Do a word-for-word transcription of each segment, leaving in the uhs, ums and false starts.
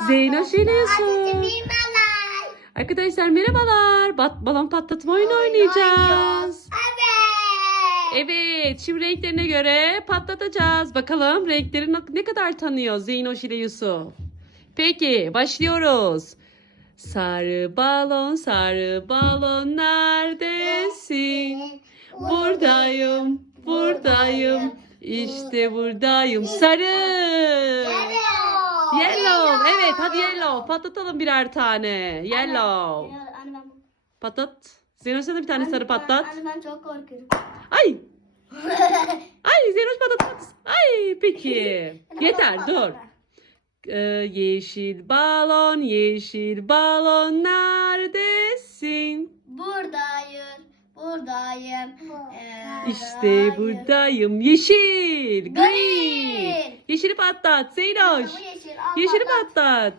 Zeynoş ile Yusuf. Merhabalar. Arkadaşlar merhabalar. Bat balon patlatma oyunu oynayacağız. Evet. Evet, şimdi renklerine göre patlatacağız. Bakalım renkleri ne kadar tanıyor Zeynoş ile Yusuf. Peki, başlıyoruz. Sarı balon, sarı balon neredesin? Buradayım, buradayım. İşte buradayım. Sarı. Yellow. Yellow. Evet, hadi yellow. Patlatalım birer tane. Yellow. Anne ben, Patlat. Zeynoş sen de bir tane sarı patlat. Anne ben çok korkuyorum. Ay. Ay Zeynoş patlat. Ay peki. Yeter dur. Ee, yeşil balon, yeşil balon neredesin? Buradayım. Buradayım. Ee, İşte buradayım. Yeşil. Green. Green. Yeşili patlat Zeynoş. Bu yeşil. Al Yeşili patlat. patlat.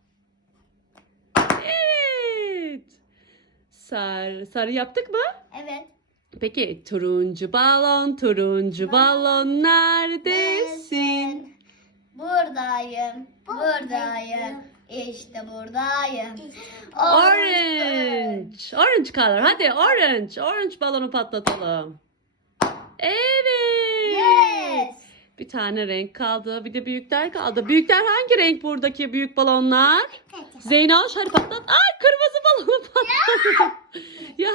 Evet. Sarı, sarı yaptık mı? Evet. Peki turuncu balon, turuncu balon neredesin? Buradayım. Buradayım. İşte buradayım. Orange. Orange color. Hadi orange. Orange balonu patlatalım. Evet. Yes. Bir tane renk kaldı. Bir de büyükler kaldı. Büyükler hangi renk buradaki büyük balonlar? Zeynoş hadi patlat. Ay kırmızı balonu patladı. Ya.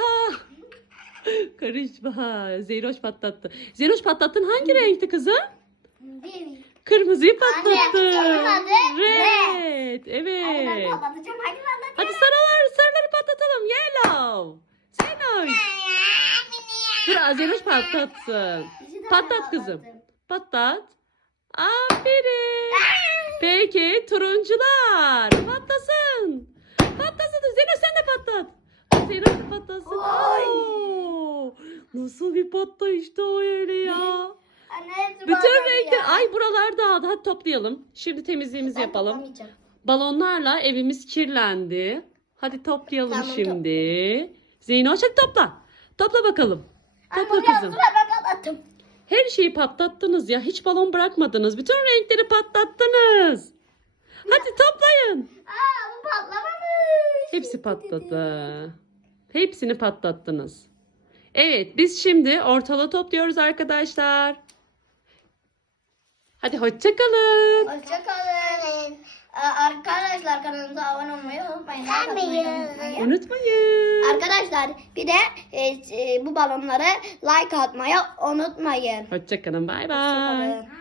Karışma. Zeynoş patlattı. Zeynoş patlattın hangi renkti kızım? Kırmızıyı patlattı. Anne, adı Red. Hadi Evet. ben patlatacağım. Hadi patlatacağım. Hadi sarıları, sarıları patlatalım. Yellow. Zeynoş. Dur Zeynoş patlatsın. İki tane Patlat kızım. patlattım. Patlat. Aferin. Peki turuncular. Patlasın. Patlasın. Zeynoş sen de patlat. Zeynoş de patlasın. Oy. Oo, nasıl bir patlayıştı o öyle ya. Anne hepsi Bütün patladı renkler. ya. Ay buralar dağıldı. Hadi toplayalım. Şimdi temizliğimizi Ben yapalım. toplamayacağım. Balonlarla evimiz kirlendi. Hadi toplayalım Tamam, şimdi. Zeynoş hadi topla. Topla bakalım. Anne, Topla bunu kızım. yaptılar, ben patlattım. Her şeyi patlattınız ya. Hiç balon bırakmadınız. Bütün renkleri patlattınız. Hadi toplayın. Aa bu patlamamış. Hepsi patladı. Hepsini patlattınız. Evet biz şimdi ortalığı topluyoruz arkadaşlar. Hadi hoşça kalın. Hoşçakalın. Arkadaşlar kanalımıza abone olmayı unutmayın. Like atmayı unutmayın. Unutmayın. Arkadaşlar bir de e, e, bu balonlara like atmayı unutmayın. Hoşça kalın. Bay bay. Hoşçakalın.